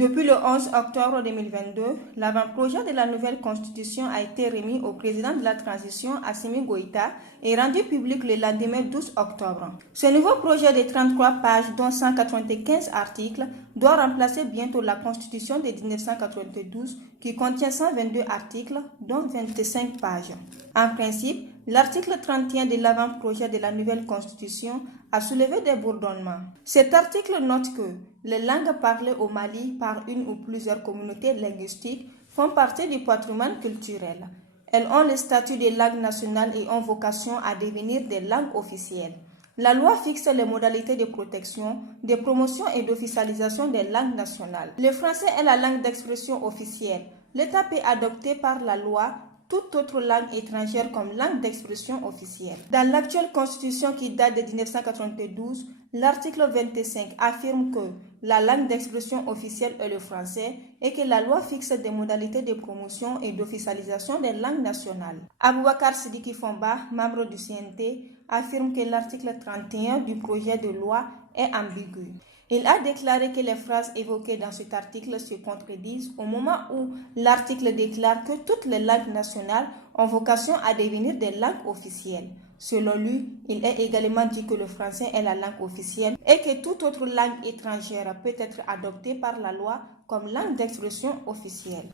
Depuis le 11 octobre 2022, l'avant-projet de la nouvelle constitution a été remis au président de la transition, Assimi Goïta, et rendu public le lendemain 12 octobre. Ce nouveau projet de 33 pages, dont 195 articles, doit remplacer bientôt la constitution de 1992 qui contient 122 articles, dont 25 pages. En principe, l'article 31 de l'avant-projet de la nouvelle constitution a soulevé des bourdonnements. Cet article note que les langues parlées au Mali par une ou plusieurs communautés linguistiques font partie du patrimoine culturel. Elles ont le statut de langue nationale et ont vocation à devenir des langues officielles. La loi fixe les modalités de protection, de promotion et d'officialisation des langues nationales. Le français est la langue d'expression officielle. L'État peut adopter par la loi toute autre langue étrangère comme langue d'expression officielle. Dans l'actuelle constitution qui date de 1992, l'article 25 affirme que la langue d'expression officielle est le français et que la loi fixe des modalités de promotion et d'officialisation des langues nationales. Aboubakar Sidiki Fomba, membre du CNT, affirme que l'article 31 du projet de loi est ambigu. Il a déclaré que les phrases évoquées dans cet article se contredisent au moment où l'article déclare que toutes les langues nationales ont vocation à devenir des langues officielles. Selon lui, il est également dit que le français est la langue officielle et que toute autre langue étrangère peut être adoptée par la loi comme langue d'expression officielle.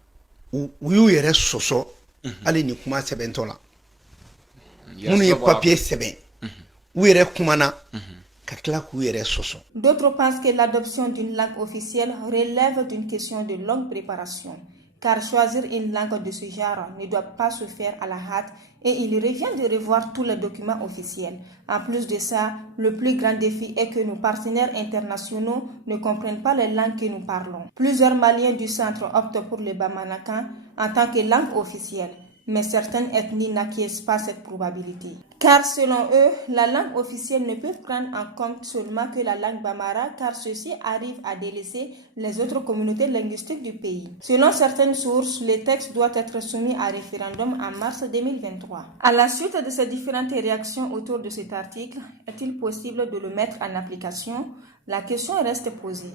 D'autres pensent que l'adoption d'une langue officielle relève d'une question de longue préparation, car choisir une langue de ce genre ne doit pas se faire à la hâte et il revient de revoir tous les documents officiels. En plus de ça, le plus grand défi est que nos partenaires internationaux ne comprennent pas les langues que nous parlons. Plusieurs Maliens du centre optent pour le Bamanakan en tant que langue officielle, mais certaines ethnies n'acquiescent pas cette probabilité. Car selon eux, la langue officielle ne peut prendre en compte seulement que la langue bambara, car ceci arrive à délaisser les autres communautés linguistiques du pays. Selon certaines sources, le texte doit être soumis à référendum en mars 2023. À la suite de ces différentes réactions autour de cet article, est-il possible de le mettre en application? La question reste posée.